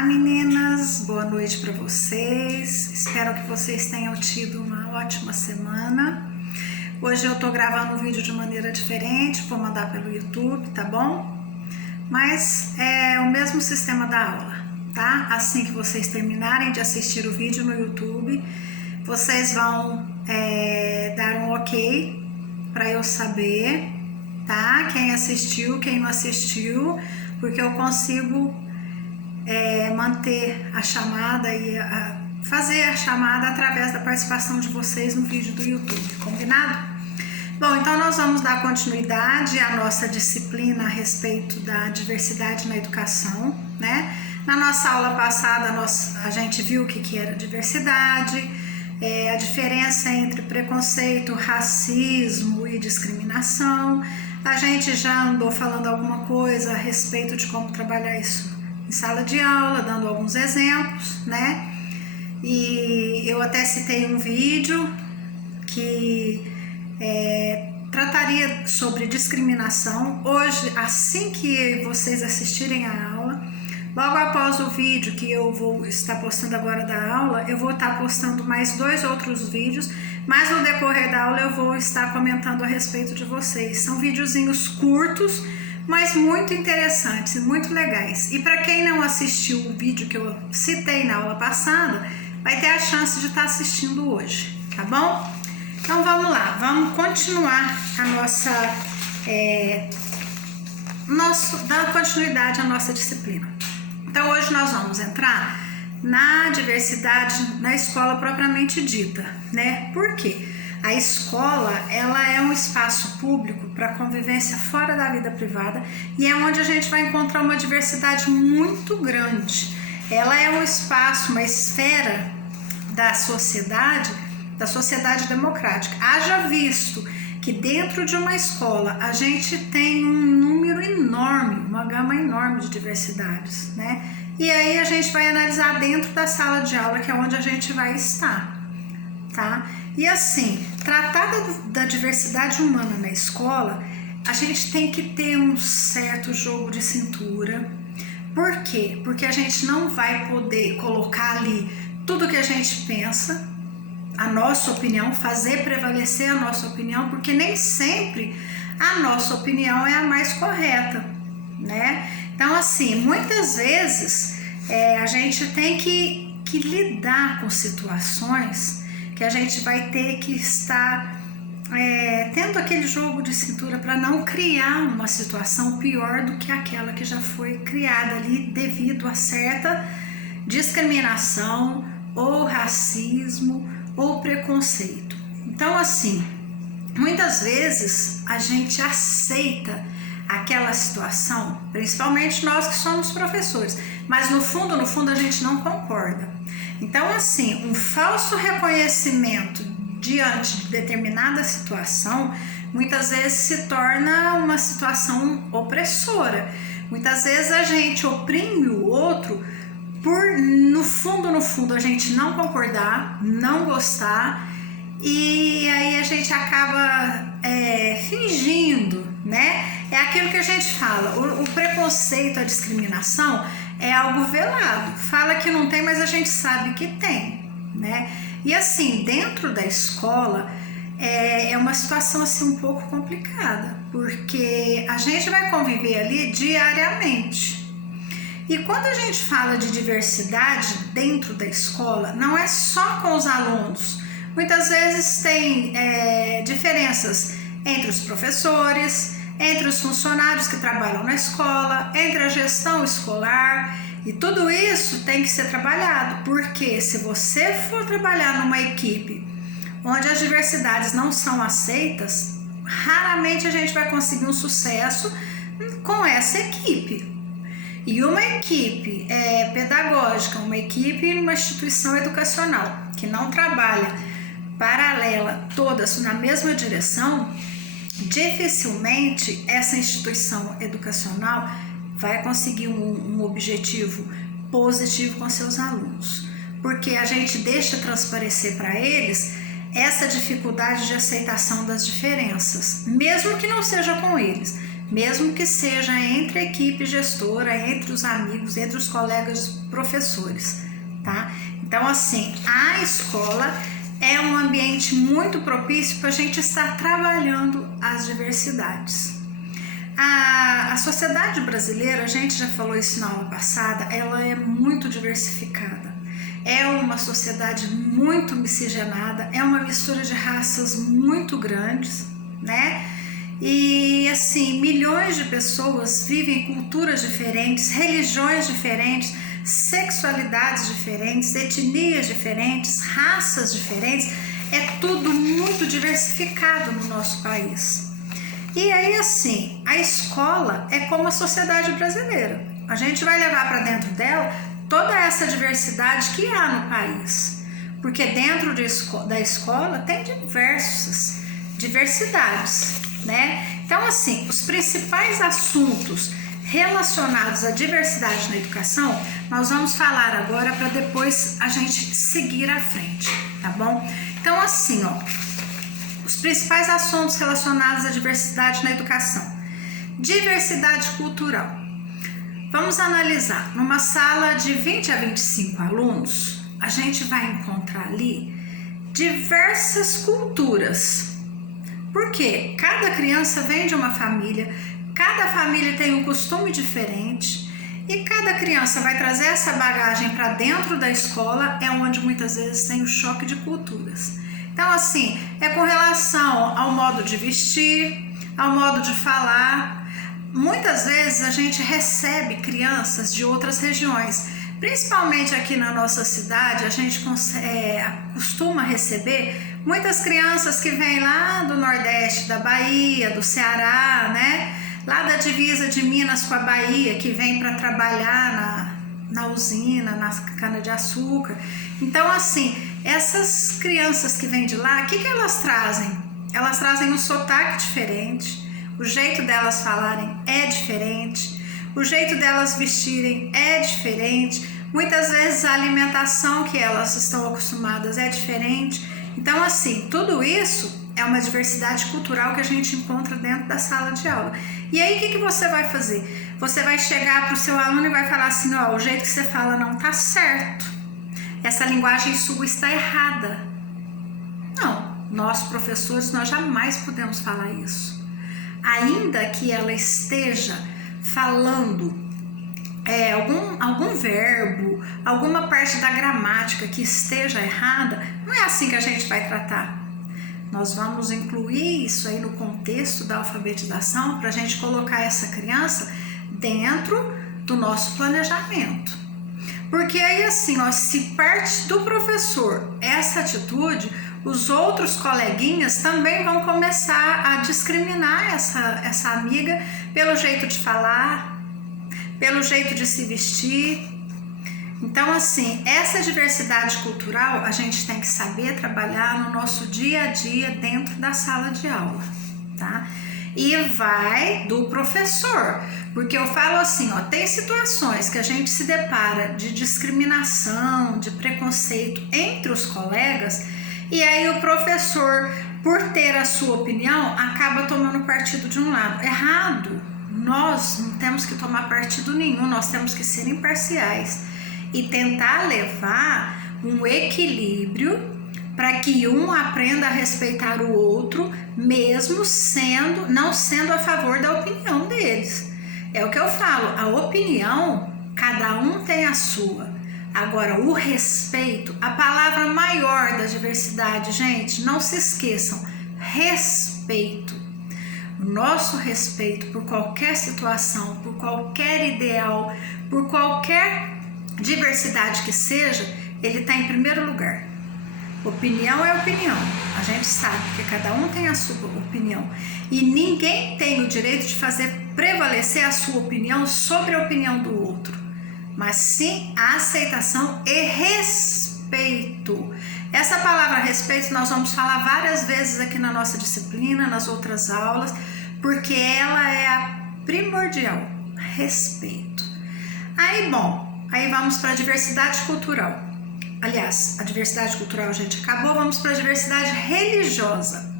Olá meninas, boa noite para vocês, espero que vocês tenham tido uma ótima semana. Hoje eu tô gravando um vídeo de maneira diferente, vou mandar pelo YouTube, tá bom? Mas é o mesmo sistema da aula, tá? Assim que vocês terminarem de assistir o vídeo no YouTube, vocês vão dar um ok para eu saber, tá? Quem assistiu, quem não assistiu, porque eu consigo manter a chamada e fazer a chamada através da participação de vocês no vídeo do YouTube, combinado? Bom, então nós vamos dar continuidade à nossa disciplina a respeito da diversidade na educação, né? Na nossa aula passada a gente viu o que era diversidade, a diferença entre preconceito, racismo e discriminação. A gente já andou falando alguma coisa a respeito de como trabalhar isso em sala de aula, dando alguns exemplos, né? E eu até citei um vídeo que trataria sobre discriminação. Hoje, assim que vocês assistirem a aula, logo após o vídeo que eu vou estar postando agora da aula, eu vou estar postando mais 2 outros vídeos, mas no decorrer da aula eu vou estar comentando a respeito de vocês. São videozinhos curtos, mas muito interessantes e muito legais. E para quem não assistiu o vídeo que eu citei na aula passada, vai ter a chance de estar assistindo hoje, tá bom? Então vamos lá, vamos continuar a dar continuidade à nossa disciplina. Então hoje nós vamos entrar na diversidade na escola propriamente dita, né? Por quê? A escola, ela é um espaço público para convivência fora da vida privada e é onde a gente vai encontrar uma diversidade muito grande. Ela é um espaço, uma esfera da sociedade democrática. Haja visto que dentro de uma escola a gente tem um número enorme, uma gama enorme de diversidades, né? E aí a gente vai analisar dentro da sala de aula, que é onde a gente vai estar, tá? E assim, tratar da diversidade humana na escola, a gente tem que ter um certo jogo de cintura. Por quê? Porque a gente não vai poder colocar ali tudo que a gente pensa, a nossa opinião, fazer prevalecer a nossa opinião, porque nem sempre a nossa opinião é a mais correta, né? Então, assim, muitas vezes a gente tem que lidar com situações que a gente vai ter que estar tendo aquele jogo de cintura para não criar uma situação pior do que aquela que já foi criada ali devido a certa discriminação ou racismo ou preconceito. Então, assim, muitas vezes a gente aceita aquela situação, principalmente nós que somos professores, mas no fundo a gente não concorda. Então, assim, um falso reconhecimento diante de determinada situação, muitas vezes se torna uma situação opressora. Muitas vezes a gente oprime o outro por, no fundo, a gente não concordar, não gostar, e aí a gente acaba fingindo, né? É aquilo que a gente fala, o preconceito, a discriminação é algo velado. Fala que não tem, mas a gente sabe que tem, né? E assim, dentro da escola é uma situação assim um pouco complicada, porque a gente vai conviver ali diariamente. E quando a gente fala de diversidade dentro da escola, não é só com os alunos. Muitas vezes tem diferenças entre os professores, entre os funcionários que trabalham na escola, entre a gestão escolar, e tudo isso tem que ser trabalhado, porque se você for trabalhar numa equipe onde as diversidades não são aceitas, raramente a gente vai conseguir um sucesso com essa equipe. E uma equipe pedagógica, uma equipe numa instituição educacional que não trabalha paralela, todas na mesma direção, dificilmente essa instituição educacional vai conseguir um objetivo positivo com seus alunos, porque a gente deixa transparecer para eles essa dificuldade de aceitação das diferenças, mesmo que não seja com eles, mesmo que seja entre a equipe gestora, entre os amigos, entre os colegas professores, tá? Então, assim, a escola é um ambiente muito propício para a gente estar trabalhando as diversidades. A sociedade brasileira, a gente já falou isso na aula passada, ela é muito diversificada. É uma sociedade muito miscigenada, é uma mistura de raças muito grandes, né? E assim, milhões de pessoas vivem culturas diferentes, religiões diferentes, sexualidades diferentes, etnias diferentes, raças diferentes, é tudo muito diversificado no nosso país. E aí assim, a escola é como a sociedade brasileira. A gente vai levar para dentro dela toda essa diversidade que há no país, porque dentro da escola tem diversas diversidades, né? Então assim, os principais assuntos relacionados à diversidade na educação, nós vamos falar agora para depois a gente seguir à frente, tá bom? Então assim, ó, os principais assuntos relacionados à diversidade na educação. Diversidade cultural. Vamos analisar, numa sala de 20 a 25 alunos, a gente vai encontrar ali diversas culturas. Porque cada criança vem de uma família, cada família tem um costume diferente e cada criança vai trazer essa bagagem para dentro da escola, é onde muitas vezes tem o choque de culturas. Então assim, é com relação ao modo de vestir, ao modo de falar. Muitas vezes a gente recebe crianças de outras regiões, principalmente aqui na nossa cidade, a gente costuma receber muitas crianças que vêm lá do Nordeste, da Bahia, do Ceará, né? Lá da divisa de Minas com a Bahia, que vem para trabalhar na usina, na cana-de-açúcar. Então, assim, essas crianças que vêm de lá, o que elas trazem? Elas trazem um sotaque diferente, o jeito delas falarem é diferente, o jeito delas vestirem é diferente, muitas vezes a alimentação que elas estão acostumadas é diferente. Então, assim, tudo isso é uma diversidade cultural que a gente encontra dentro da sala de aula. E aí, o que você vai fazer? Você vai chegar para o seu aluno e vai falar assim, ó, o jeito que você fala não tá certo. Essa linguagem sua está errada. Não, nós professores, nós jamais podemos falar isso. Ainda que ela esteja falando algum verbo, alguma parte da gramática que esteja errada, não é assim que a gente vai tratar. Nós vamos incluir isso aí no contexto da alfabetização para a gente colocar essa criança dentro do nosso planejamento. Porque aí assim, ó, se parte do professor essa atitude, os outros coleguinhas também vão começar a discriminar essa amiga pelo jeito de falar, pelo jeito de se vestir. Então, assim, essa diversidade cultural a gente tem que saber trabalhar no nosso dia a dia dentro da sala de aula, tá? E vai do professor, porque eu falo assim, ó, tem situações que a gente se depara de discriminação, de preconceito entre os colegas, e aí o professor, por ter a sua opinião, acaba tomando partido de um lado. Errado, nós não temos que tomar partido nenhum, nós temos que ser imparciais e tentar levar um equilíbrio para que um aprenda a respeitar o outro, mesmo não sendo a favor da opinião deles. É o que eu falo, a opinião, cada um tem a sua. Agora, o respeito, a palavra maior da diversidade, gente, não se esqueçam, respeito. O nosso respeito por qualquer situação, por qualquer ideal, por qualquer diversidade que seja, ele está em primeiro lugar. Opinião é opinião, a gente sabe que cada um tem a sua opinião e ninguém tem o direito de fazer prevalecer a sua opinião sobre a opinião do outro, mas sim a aceitação e respeito. Essa palavra respeito nós vamos falar várias vezes aqui na nossa disciplina, nas outras aulas, porque ela é a primordial, respeito. Aí vamos para a diversidade cultural. Aliás, a diversidade cultural a gente acabou, vamos para a diversidade religiosa.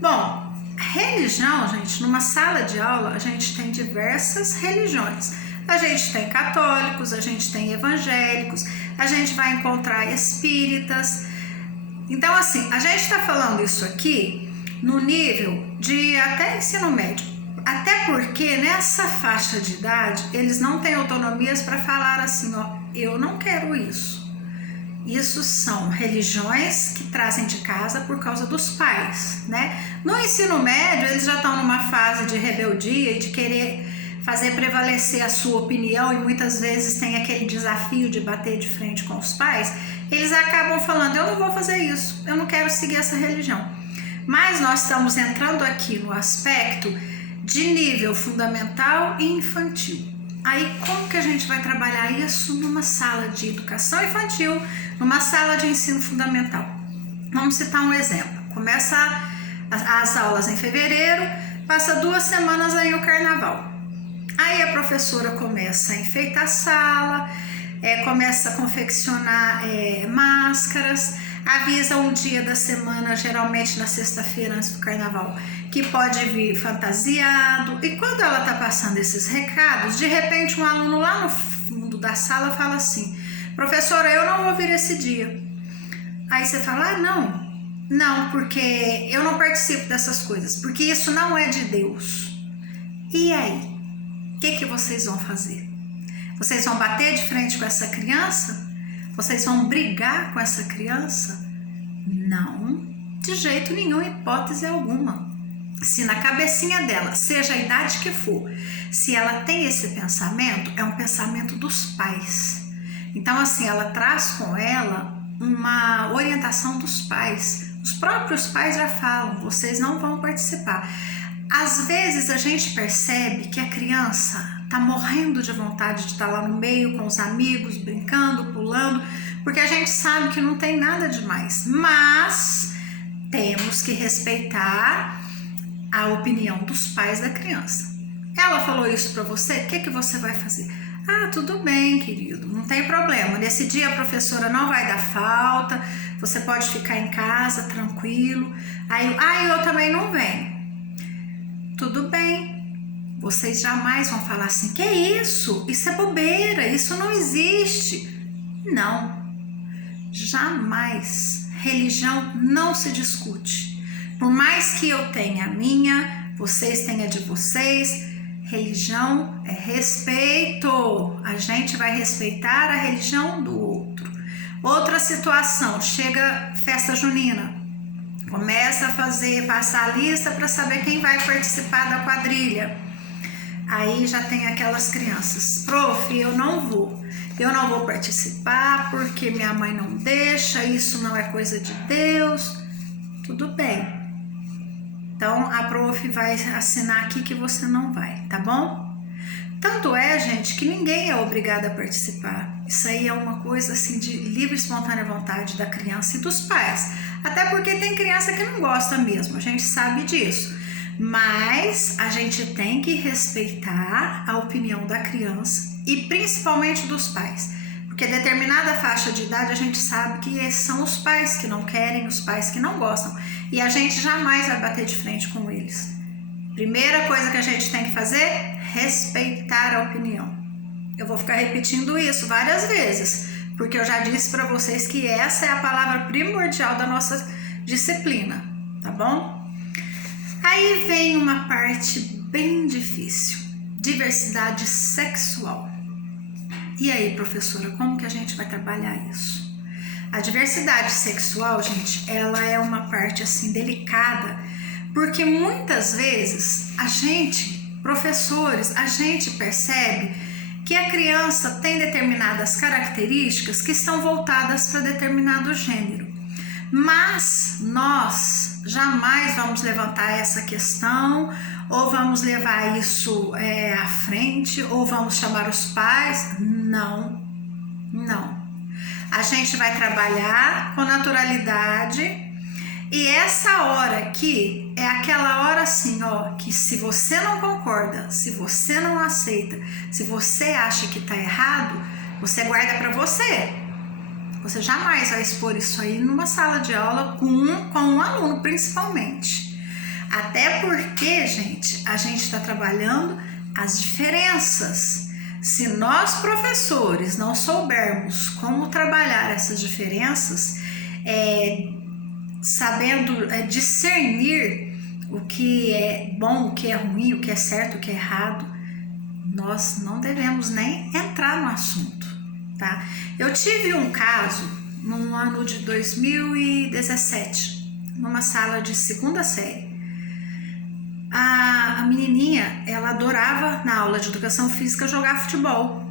Bom, religião, gente, numa sala de aula a gente tem diversas religiões. A gente tem católicos, a gente tem evangélicos, a gente vai encontrar espíritas. Então, assim, a gente está falando isso aqui no nível de até ensino médio. Até porque nessa faixa de idade, eles não têm autonomias para falar assim, ó, eu não quero isso. Isso são religiões que trazem de casa por causa dos pais, né? No ensino médio, eles já estão numa fase de rebeldia e de querer fazer prevalecer a sua opinião, e muitas vezes tem aquele desafio de bater de frente com os pais. Eles acabam falando, eu não vou fazer isso, eu não quero seguir essa religião. Mas nós estamos entrando aqui no aspecto de nível fundamental e infantil. Aí como que a gente vai trabalhar isso numa sala de educação infantil, numa sala de ensino fundamental? Vamos citar um exemplo. Começa as aulas em fevereiro, passa 2 semanas aí o carnaval. Aí a professora começa a enfeitar a sala, começa a confeccionar máscaras, avisa um dia da semana, geralmente na sexta-feira antes do carnaval, que pode vir fantasiado. E quando ela tá passando esses recados, de repente um aluno lá no fundo da sala fala assim, professora, eu não vou vir esse dia. Aí você fala, não, porque eu não participo dessas coisas, porque isso não é de Deus. E aí? O que vocês vão fazer? Vocês vão bater de frente com essa criança? Vocês vão brigar com essa criança? Não, de jeito nenhum, hipótese alguma. Se na cabecinha dela, seja a idade que for, se ela tem esse pensamento, é um pensamento dos pais. Então, assim, ela traz com ela uma orientação dos pais. Os próprios pais já falam, vocês não vão participar. Às vezes a gente percebe que a criança tá morrendo de vontade de estar lá no meio com os amigos, brincando, pulando, porque a gente sabe que não tem nada demais, mas temos que respeitar a opinião dos pais da criança. Ela falou isso para você, o que você vai fazer? Ah, tudo bem, querido, não tem problema. Nesse dia a professora não vai dar falta, você pode ficar em casa tranquilo. Aí eu também não venho. Tudo bem. Vocês jamais vão falar assim, que isso? Isso é bobeira, isso não existe. Não, jamais. Religião não se discute. Por mais que eu tenha a minha, vocês tenham a de vocês, religião é respeito. A gente vai respeitar a religião do outro. Outra situação, chega festa junina. Começa a passar a lista para saber quem vai participar da quadrilha. Aí já tem aquelas crianças, prof, eu não vou participar porque minha mãe não deixa, isso não é coisa de Deus. Tudo bem. Então a prof vai assinar aqui que você não vai, tá bom? Tanto é, gente, que ninguém é obrigado a participar. Isso aí é uma coisa assim de livre e espontânea vontade da criança e dos pais. Até porque tem criança que não gosta mesmo, a gente sabe disso. Mas a gente tem que respeitar a opinião da criança e principalmente dos pais. Porque determinada faixa de idade a gente sabe que são os pais que não querem, os pais que não gostam. E a gente jamais vai bater de frente com eles. Primeira coisa que a gente tem que fazer, respeitar a opinião. Eu vou ficar repetindo isso várias vezes, porque eu já disse para vocês que essa é a palavra primordial da nossa disciplina, tá bom? Aí vem uma parte bem difícil, diversidade sexual. E aí, professora, como que a gente vai trabalhar isso? A diversidade sexual, gente, ela é uma parte assim delicada, porque muitas vezes a gente, professores, a gente percebe que a criança tem determinadas características que estão voltadas para determinado gênero. Mas nós jamais vamos levantar essa questão, ou vamos levar isso à frente, ou vamos chamar os pais. Não. A gente vai trabalhar com naturalidade. E essa hora aqui é aquela hora assim, ó, que se você não concorda, se você não aceita, se você acha que tá errado, você guarda para você. Você jamais vai expor isso aí numa sala de aula com um aluno, principalmente. Até porque, gente, a gente está trabalhando as diferenças. Se nós, professores, não soubermos como trabalhar essas diferenças, sabendo discernir o que é bom, o que é ruim, o que é certo, o que é errado, nós não devemos nem entrar no assunto, tá? Eu tive um caso no ano de 2017, numa sala de segunda série. A menininha, ela adorava na aula de educação física jogar futebol.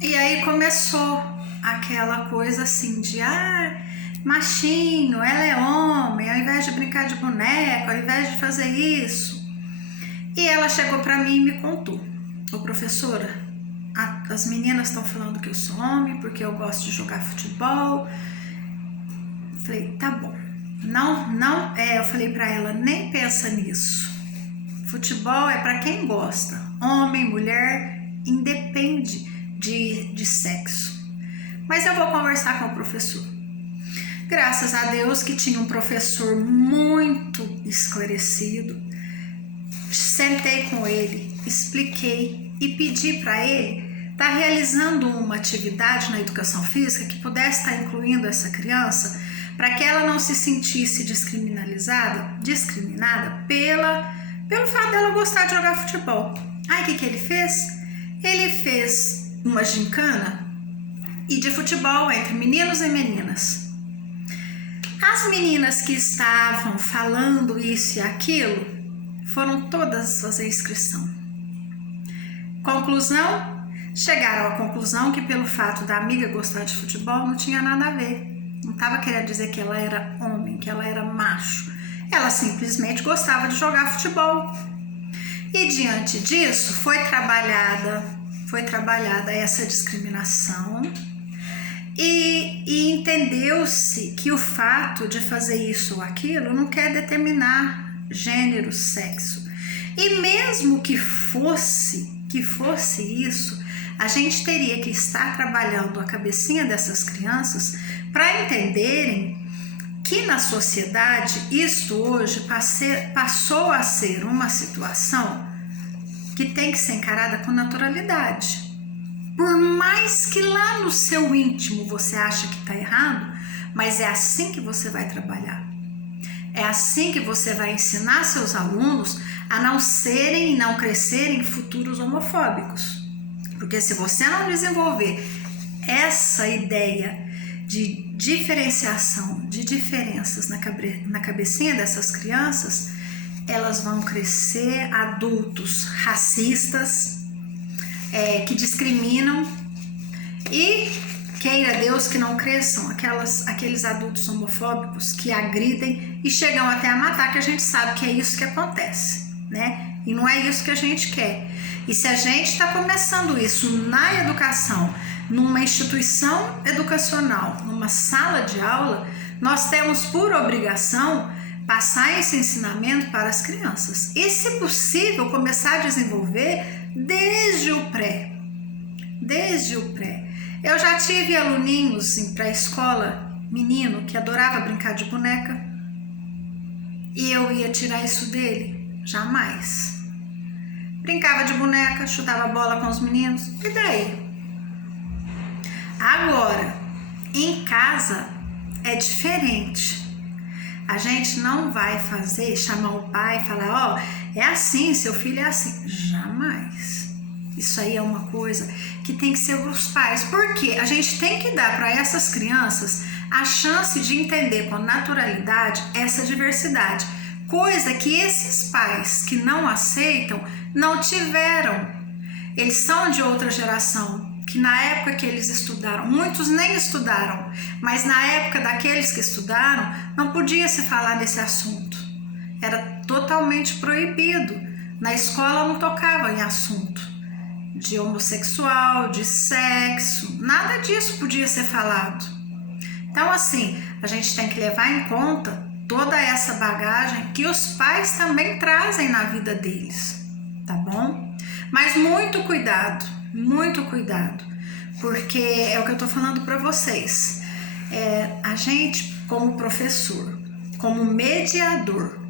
E aí começou aquela coisa assim de machinho, ela é homem, ao invés de brincar de boneca, ao invés de fazer isso. E ela chegou para mim e me contou: ô professora, as meninas estão falando que eu sou homem porque eu gosto de jogar futebol. Falei, tá bom. Eu falei para ela, nem pensa nisso. Futebol é para quem gosta. Homem, mulher, independe de sexo. Mas eu vou conversar com o professor. Graças a Deus que tinha um professor muito esclarecido. Sentei com ele, expliquei e pedi para ele estar realizando uma atividade na educação física que pudesse estar incluindo essa criança, para que ela não se sentisse discriminada pelo fato dela gostar de jogar futebol. Aí o que ele fez? Ele fez uma gincana e de futebol entre meninos e meninas. As meninas que estavam falando isso e aquilo foram todas fazer inscrição. Conclusão? Chegaram à conclusão que pelo fato da amiga gostar de futebol não tinha nada a ver. Não estava querendo dizer que ela era homem, que ela era macho. Ela simplesmente gostava de jogar futebol. E diante disso foi trabalhada essa discriminação e entendeu-se que o fato de fazer isso ou aquilo não quer determinar gênero, sexo. E mesmo que fosse isso, a gente teria que estar trabalhando a cabecinha dessas crianças para entenderem que na sociedade isto hoje passou a ser uma situação que tem que ser encarada com naturalidade. Por mais que lá no seu íntimo você ache que está errado, mas é assim que você vai trabalhar. É assim que você vai ensinar seus alunos a não serem e não crescerem futuros homofóbicos. Porque se você não desenvolver essa ideia de diferenciação, de diferenças na cabecinha dessas crianças, elas vão crescer adultos racistas, que discriminam, e queira Deus que não cresçam aqueles adultos homofóbicos que agridem e chegam até a matar, que a gente sabe que é isso que acontece, né? E não é isso que a gente quer. E se a gente está começando isso na educação, numa instituição educacional, numa sala de aula, nós temos por obrigação passar esse ensinamento para as crianças. E, se possível, começar a desenvolver desde o pré. Eu já tive aluninhos em pré-escola, menino, que adorava brincar de boneca, e eu ia tirar isso dele? Jamais. Brincava de boneca, chutava bola com os meninos, e daí? Agora, em casa é diferente. A gente não vai chamar o pai e falar, é assim, seu filho é assim. Jamais. Isso aí é uma coisa que tem que ser os pais. Porque a gente tem que dar para essas crianças a chance de entender com naturalidade essa diversidade. Coisa que esses pais que não aceitam não tiveram. Eles são de outra geração, que na época que eles estudaram, muitos nem estudaram, mas na época daqueles que estudaram, não podia se falar desse assunto. Era totalmente proibido. Na escola não tocava em assunto de homossexual, de sexo, nada disso podia ser falado. Então, assim, a gente tem que levar em conta toda essa bagagem que os pais também trazem na vida deles, tá bom? Mas muito cuidado, porque é o que eu tô falando para vocês. A gente, como professor, como mediador,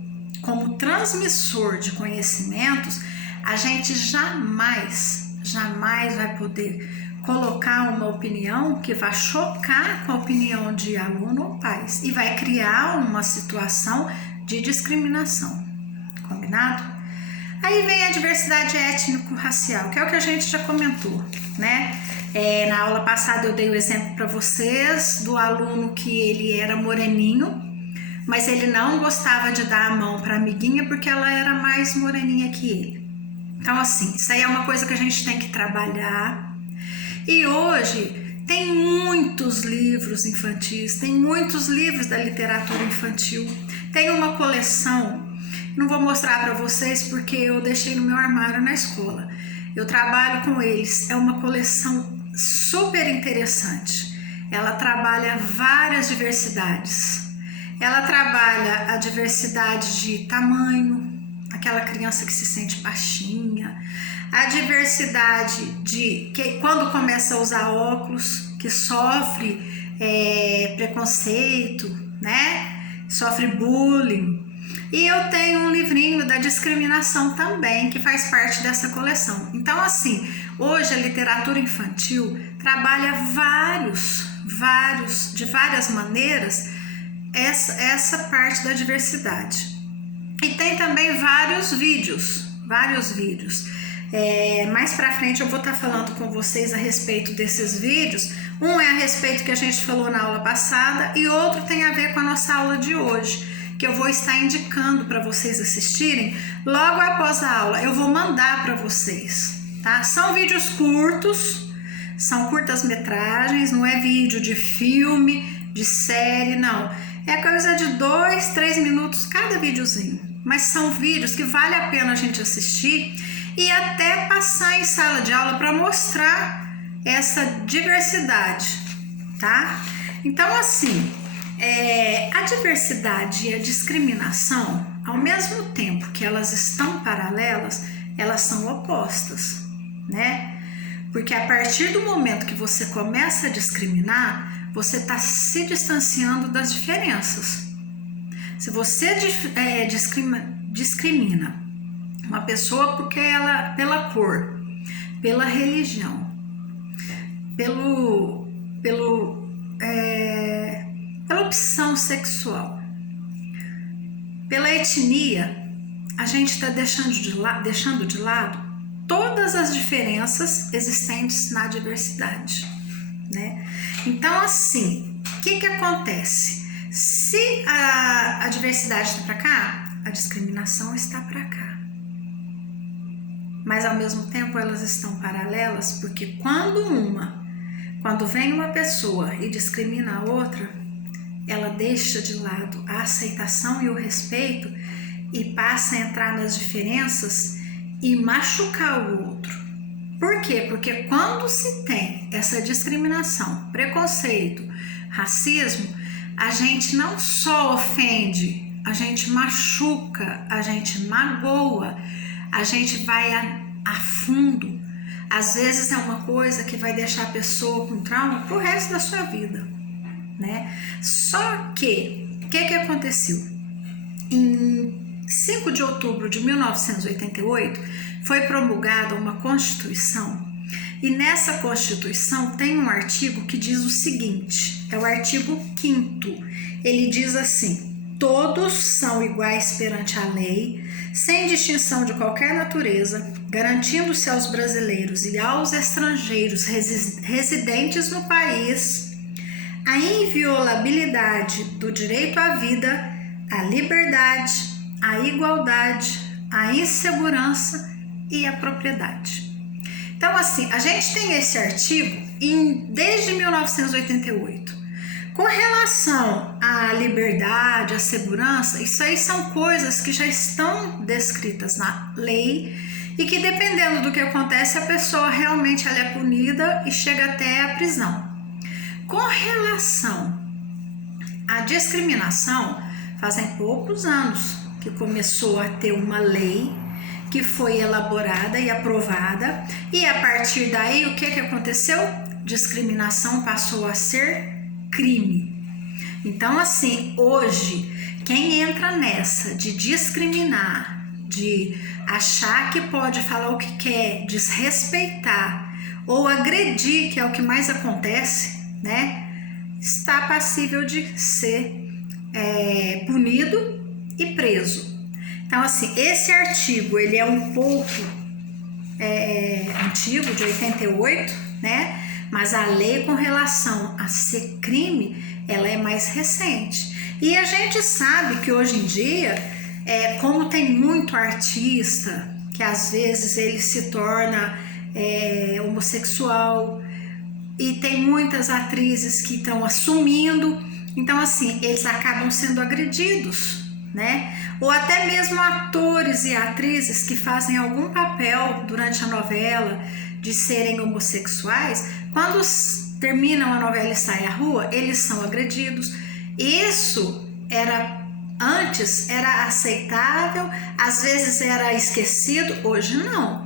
como transmissor de conhecimentos, a gente jamais vai poder colocar uma opinião que vai chocar com a opinião de aluno ou pais e vai criar uma situação de discriminação, combinado? Aí vem a diversidade étnico-racial, que é o que a gente já comentou, né? Na aula passada eu dei o exemplo para vocês do aluno que ele era moreninho, mas ele não gostava de dar a mão para a amiguinha porque ela era mais moreninha que ele. Então, assim, isso aí é uma coisa que a gente tem que trabalhar. E hoje tem muitos livros infantis, tem muitos livros da literatura infantil. Tem uma coleção, não vou mostrar para vocês porque eu deixei no meu armário na escola. Eu trabalho com eles, é uma coleção super interessante. Ela trabalha várias diversidades. Ela trabalha a diversidade de tamanho, aquela criança que se sente baixinha, a diversidade de que quando começa a usar óculos, que sofre preconceito, né? Sofre bullying. E eu tenho um livrinho da discriminação também, que faz parte dessa coleção. Então, assim, hoje a literatura infantil trabalha de várias maneiras, essa parte da diversidade. E tem também vários vídeos. Mais pra frente eu vou estar falando com vocês a respeito desses vídeos. Um é a respeito que a gente falou na aula passada e outro tem a ver com a nossa aula de hoje, que eu vou estar indicando para vocês assistirem logo após a aula. Eu vou mandar para vocês, tá? São vídeos curtos, são curtas-metragens, não é vídeo de filme, de série, não. É coisa de 2, 3 minutos cada videozinho. Mas são vídeos que vale a pena a gente assistir e até passar em sala de aula para mostrar essa diversidade, tá? Então, assim, a diversidade e a discriminação, ao mesmo tempo que elas estão paralelas, elas são opostas, né? Porque a partir do momento que você começa a discriminar, você está se distanciando das diferenças. Se você discrimina uma pessoa porque pela cor, pela religião, pela opção sexual, pela etnia, a gente está deixando de lado todas as diferenças existentes na diversidade, né? Então, assim, o que acontece? Se a diversidade está para cá, a discriminação está para cá. Mas ao mesmo tempo elas estão paralelas, porque quando vem uma pessoa e discrimina a outra, ela deixa de lado a aceitação e o respeito e passa a entrar nas diferenças e machucar o outro. Por quê? Porque quando se tem essa discriminação, preconceito, racismo, a gente não só ofende, a gente machuca, a gente magoa, a gente vai a fundo. Às vezes é uma coisa que vai deixar a pessoa com trauma pro resto da sua vida, né? Só que, o que aconteceu? Em 5 de outubro de 1988, foi promulgada uma Constituição, e nessa Constituição tem um artigo que diz o seguinte, é o artigo 5º, ele diz assim: todos são iguais perante a lei, sem distinção de qualquer natureza, garantindo-se aos brasileiros e aos estrangeiros residentes no país a inviolabilidade do direito à vida, à liberdade, à igualdade, à insegurança e à propriedade. Então, assim, a gente tem esse artigo desde 1988. Com relação à liberdade, à segurança, isso aí são coisas que já estão descritas na lei e que, dependendo do que acontece, a pessoa realmente ela é punida e chega até a prisão. Com relação à discriminação, fazem poucos anos que começou a ter uma lei que foi elaborada e aprovada, e a partir daí o que aconteceu? Discriminação passou a ser crime. Então, assim, hoje quem entra nessa de discriminar, de achar que pode falar o que quer, desrespeitar ou agredir, que é o que mais acontece, né, está passível de ser punido e preso. Então, assim, esse artigo, ele é um pouco antigo, de 88, né, mas a lei com relação a ser crime, ela é mais recente. E a gente sabe que hoje em dia, como tem muito artista, que às vezes ele se torna homossexual, e tem muitas atrizes que estão assumindo, então assim, eles acabam sendo agredidos, né? Ou até mesmo atores e atrizes que fazem algum papel durante a novela de serem homossexuais, quando terminam a novela e saem à rua, eles são agredidos. Isso antes era aceitável, às vezes era esquecido, hoje não.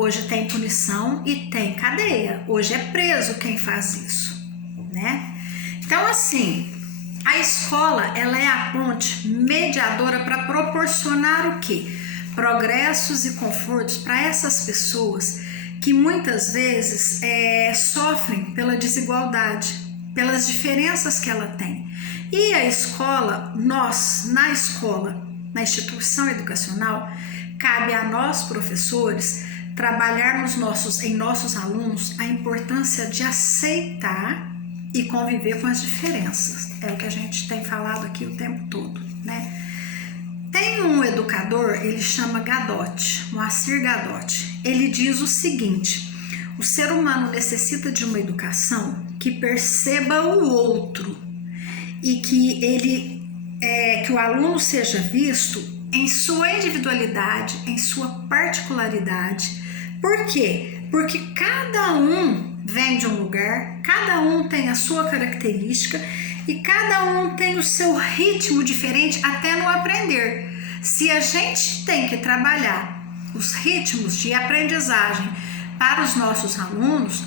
Hoje tem punição e tem cadeia. Hoje é preso quem faz isso, né? Então, assim, a escola, ela é a ponte mediadora para proporcionar o quê? Progressos e confortos para essas pessoas que muitas vezes sofrem pela desigualdade, pelas diferenças que ela tem. E a escola, na escola, na instituição educacional, cabe a nós, professores, trabalharmos em nossos alunos a importância de aceitar e conviver com as diferenças. É o que a gente tem falado aqui o tempo todo, né? Tem um educador, ele chama Gadotti, Moacir Gadotti. Ele diz o seguinte: o ser humano necessita de uma educação que perceba o outro e que que o aluno seja visto em sua individualidade, em sua particularidade. Por quê? Porque cada um vem de um lugar, cada um tem a sua característica e cada um tem o seu ritmo diferente até no aprender. Se a gente tem que trabalhar os ritmos de aprendizagem para os nossos alunos,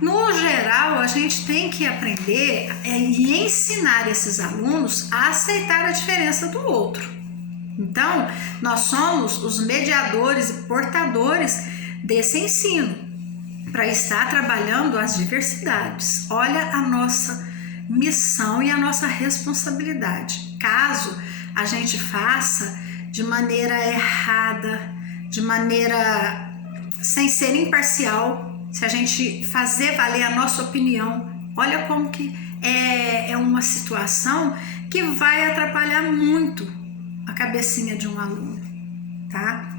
no geral a gente tem que aprender e ensinar esses alunos a aceitar a diferença do outro. Então, nós somos os mediadores e portadores desse ensino, para estar trabalhando as diversidades. Olha a nossa missão e a nossa responsabilidade. Caso a gente faça de maneira errada, de maneira sem ser imparcial, se a gente fazer valer a nossa opinião, olha como que é uma situação que vai atrapalhar muito a cabecinha de um aluno, tá?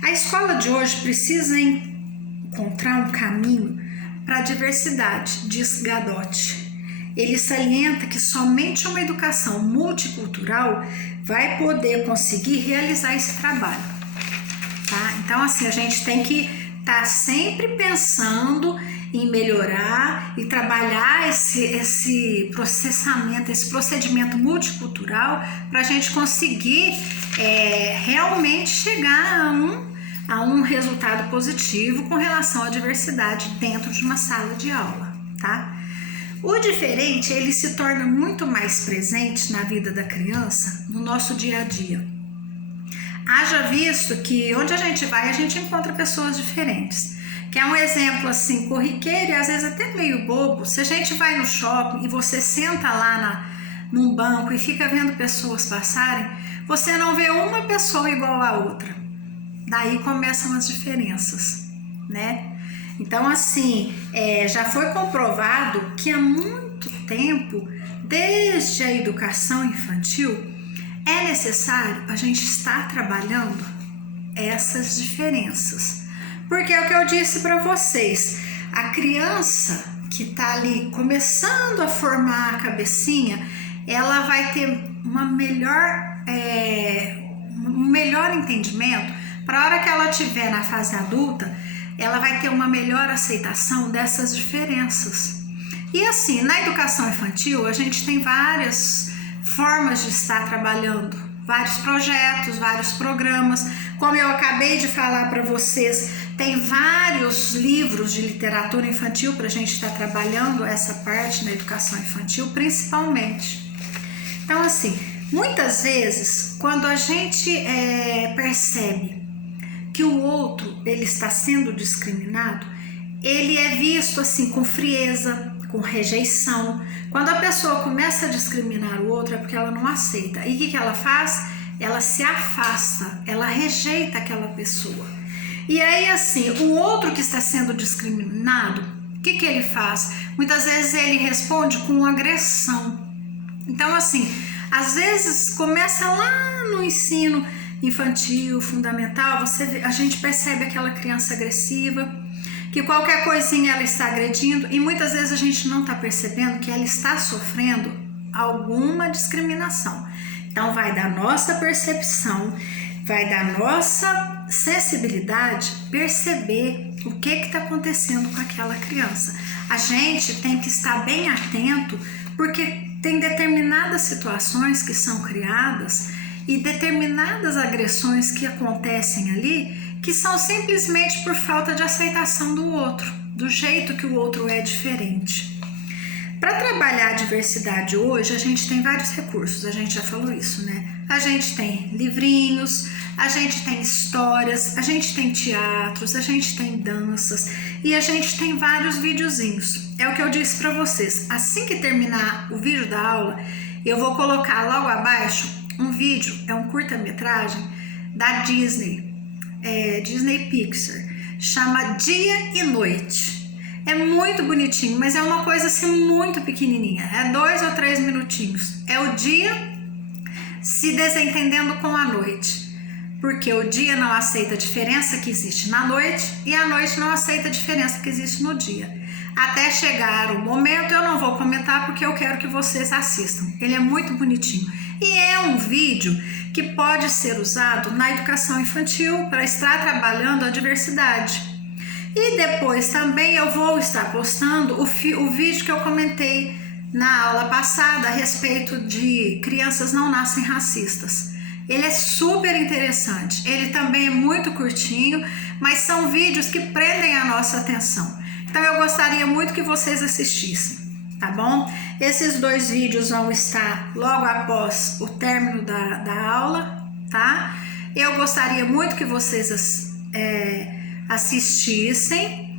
A escola de hoje precisa encontrar um caminho para a diversidade, diz Gadotti. Ele salienta que somente uma educação multicultural vai poder conseguir realizar esse trabalho, tá? Então, assim, a gente tem que estar sempre pensando em melhorar e trabalhar esse processamento, esse procedimento multicultural para a gente conseguir realmente chegar a um resultado positivo com relação à diversidade dentro de uma sala de aula, tá? O diferente, ele se torna muito mais presente na vida da criança, no nosso dia a dia. Haja visto que onde a gente vai, a gente encontra pessoas diferentes. Que é um exemplo assim, corriqueiro e às vezes até meio bobo. Se a gente vai no shopping e você senta lá num banco e fica vendo pessoas passarem, você não vê uma pessoa igual a outra. Daí começam as diferenças, né? Então, assim, já foi comprovado que há muito tempo, desde a educação infantil, é necessário a gente estar trabalhando essas diferenças. Porque é o que eu disse para vocês, a criança que está ali começando a formar a cabecinha, ela vai ter um melhor entendimento para a hora que ela estiver na fase adulta, ela vai ter uma melhor aceitação dessas diferenças. E assim, na educação infantil, a gente tem várias formas de estar trabalhando, vários projetos, vários programas. Como eu acabei de falar para vocês, tem vários livros de literatura infantil para a gente estar trabalhando essa parte na educação infantil, principalmente. Então, assim, Muitas vezes, quando a gente percebe que o outro ele está sendo discriminado, ele é visto assim com frieza, com rejeição. Quando a pessoa começa a discriminar o outro é porque ela não aceita. E o que ela faz? Ela se afasta, ela rejeita aquela pessoa. E aí assim, o outro que está sendo discriminado, o que ele faz? Muitas vezes ele responde com agressão. Então assim, às vezes começa lá no ensino infantil, fundamental, a gente percebe aquela criança agressiva, que qualquer coisinha ela está agredindo, e muitas vezes a gente não está percebendo que ela está sofrendo alguma discriminação. Então vai da nossa percepção, vai da nossa sensibilidade perceber o que está acontecendo com aquela criança. A gente tem que estar bem atento, porque tem determinadas situações que são criadas e determinadas agressões que acontecem ali que são simplesmente por falta de aceitação do outro, do jeito que o outro é diferente. Para trabalhar a diversidade hoje, a gente tem vários recursos, a gente já falou isso, né? A gente tem livrinhos, a gente tem histórias, a gente tem teatros, a gente tem danças e a gente tem vários videozinhos. É o que eu disse para vocês, assim que terminar o vídeo da aula, eu vou colocar logo abaixo um vídeo, é um curta-metragem da Disney, Disney Pixar, chama Dia e Noite. É muito bonitinho, mas é uma coisa assim muito pequenininha, é 2 ou 3 minutinhos. É o dia se desentendendo com a noite, porque o dia não aceita a diferença que existe na noite e a noite não aceita a diferença que existe no dia. Até chegar o momento, eu não vou comentar porque eu quero que vocês assistam. Ele é muito bonitinho e é um vídeo que pode ser usado na educação infantil para estar trabalhando a diversidade. E depois também eu vou estar postando o vídeo que eu comentei na aula passada a respeito de crianças não nascem racistas. Ele é super interessante, ele também é muito curtinho, mas são vídeos que prendem a nossa atenção. Então eu gostaria muito que vocês assistissem, tá bom? Esses 2 vídeos vão estar logo após o término da aula, tá? Eu gostaria muito que vocês assistissem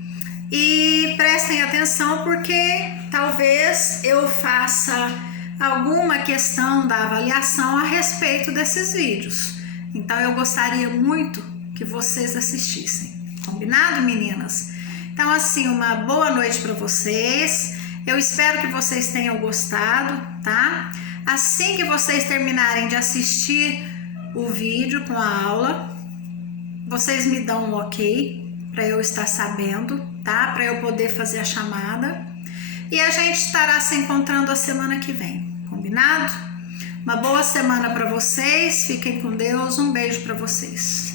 e prestem atenção, porque talvez eu faça alguma questão da avaliação a respeito desses vídeos. Então eu gostaria muito que vocês assistissem. Combinado, meninas? Então assim, uma boa noite para vocês. Eu espero que vocês tenham gostado, tá? Assim que vocês terminarem de assistir o vídeo com a aula, vocês me dão um ok para eu estar sabendo, tá? Para eu poder fazer a chamada. E a gente estará se encontrando a semana que vem, combinado? Uma boa semana para vocês, fiquem com Deus, um beijo para vocês.